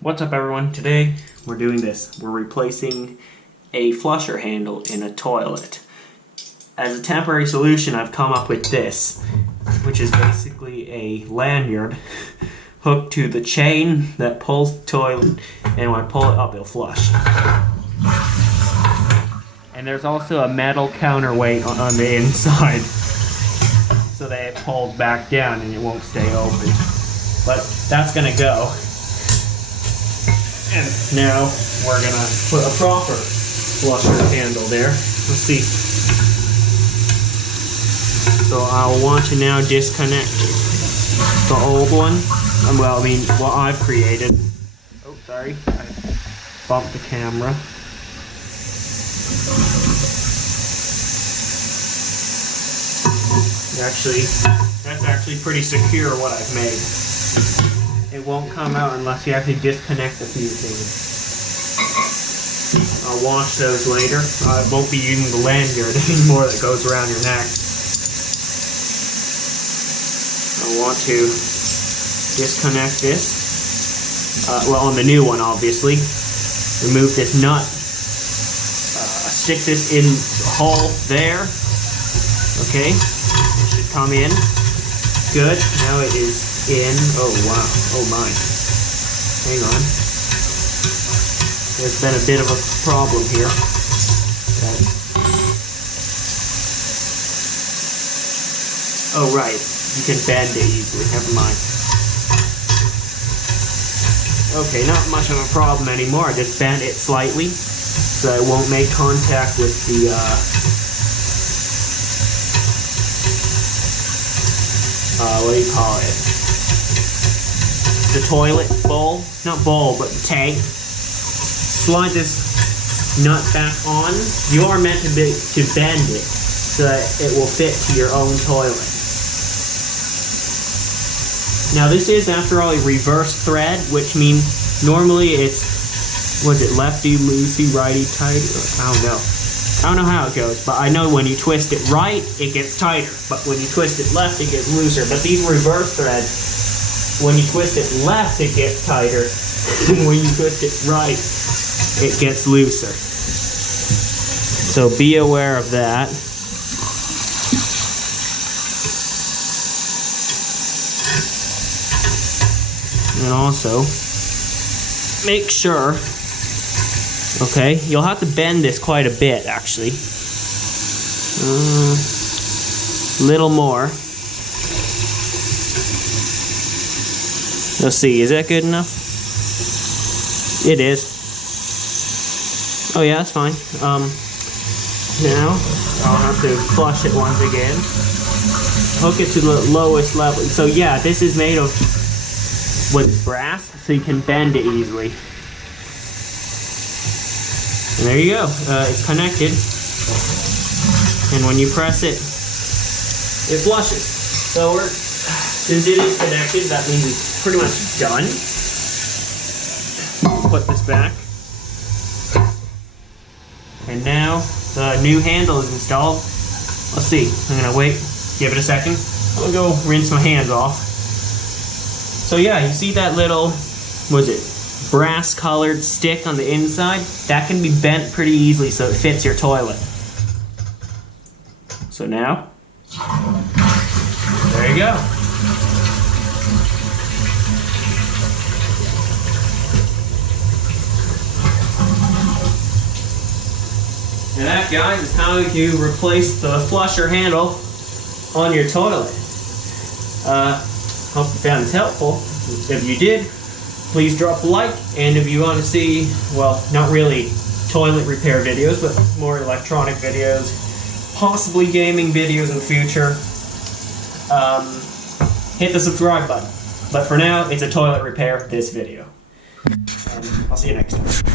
What's up everyone? Today we're doing this. We're replacing a flusher handle in a toilet. As a temporary solution, I've come up with this, which is basically a lanyard hooked to the chain that pulls the toilet, and when I pull it up it'll flush. And there's also a metal counterweight on the inside so that it pulls back down and it won't stay open. But that's gonna go. And now we're gonna put a proper flusher handle there. Let's see. So I'll want to now disconnect the old one. Well, I mean, what I've created. Oh, sorry. I bumped the camera. That's actually pretty secure what I've made. It won't come out unless you actually disconnect a few things. I'll wash those later. I won't be using the lanyard anymore that goes around your neck. I want to disconnect this. Well, on the new one, obviously. Remove this nut. Stick this in the hole there. Okay. It should come in. Good. Now it is in. Oh wow. Oh my. Hang on. There's been a bit of a problem here. Oh right. You can bend it easily. Never mind. Okay, not much of a problem anymore. Just bend it slightly so it won't make contact with the what do you call it? The toilet bowl, not bowl, but the tank. Slide this nut back on. You are meant to bend it so that it will fit to your own toilet. Now this is, after all, a reverse thread, which means normally it's, was it lefty loosey, righty tighty? I don't know. I don't know how it goes, but I know when you twist it right, it gets tighter. But when you twist it left, it gets looser. But these reverse threads, when you twist it left, it gets tighter. And when you twist it right, it gets looser. So be aware of that. And also, make sure, okay, you'll have to bend this quite a bit, actually. Little more. Let's see, is that good enough? It is. Oh yeah, that's fine. Now, I'll have to flush it once again. Hook it to the lowest level. So yeah, this is made of with brass, so you can bend it easily. And there you go. It's connected. And when you press it, it flushes. So since it is connected, that means it's pretty much done. Put this back. And now the new handle is installed. Let's see. I'm gonna wait. Give it a second. I'm gonna go rinse my hands off. So yeah, you see that little, what is it, brass colored stick on the inside? That can be bent pretty easily so it fits your toilet. So now, there you go. And that, guys, is how you replace the flusher handle on your toilet. Hope you found this helpful. If you did, please drop a like. And if you want to see, well, not really toilet repair videos, but more electronic videos, possibly gaming videos in the future, hit the subscribe button. But for now, it's a toilet repair, this video. And I'll see you next time.